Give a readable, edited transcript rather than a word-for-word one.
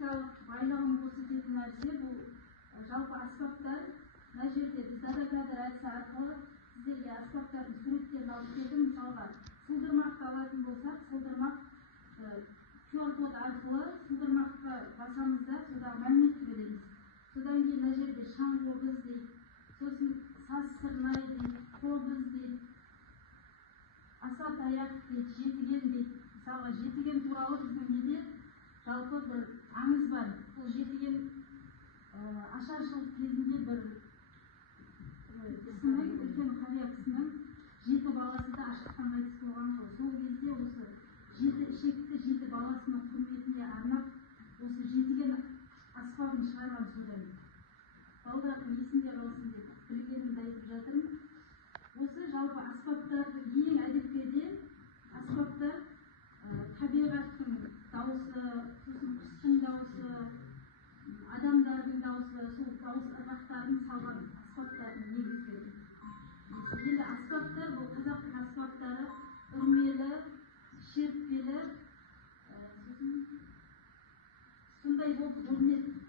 эстетикалық байлығын көрсететін нәрсе бұл жалпы аспаптар. Мына жерде біз дата-кадр арқылы сіздерге аспаптардың суреттерін алып бердім. Мысалға сылдырмақты алатын болсақ, сылдырмақ QR-код арқылы сылдырмаққа басамыз да содағы мәліметті береміз. Содан кейін мына жерде шаң қобыз дейді, сосын саз сырнай дейді, қобыз дейді, аса таяқ дейді, жетіген дейді. Мысалға жетіген туралы біздің неде жалпы бір аңыз бар. Бұл жетіген ашаршылық кезінде бір кісінің, үлкен қария кісінің 7 баласы да аштықтан қайтыс болған ғой. Сол кезде осы 7 ішекті 7 баласының құрметіне арнап осы жетіген аспабын шығарған содан. Балалардың есінде қалсын деп білгенімді айтып жатырмын. Осы жалпы аспаптарды ең әдепкеде аспаптар табиғаттың дауысы, сосын құстың дауысы, адамдардың дауысы, сол дауыс ырғақтарын салған аспаптардың негізгі. Енді аспаптар, бұл қазақтың аспаптары үрмелі, шертпелі, сондай болып көрінеді.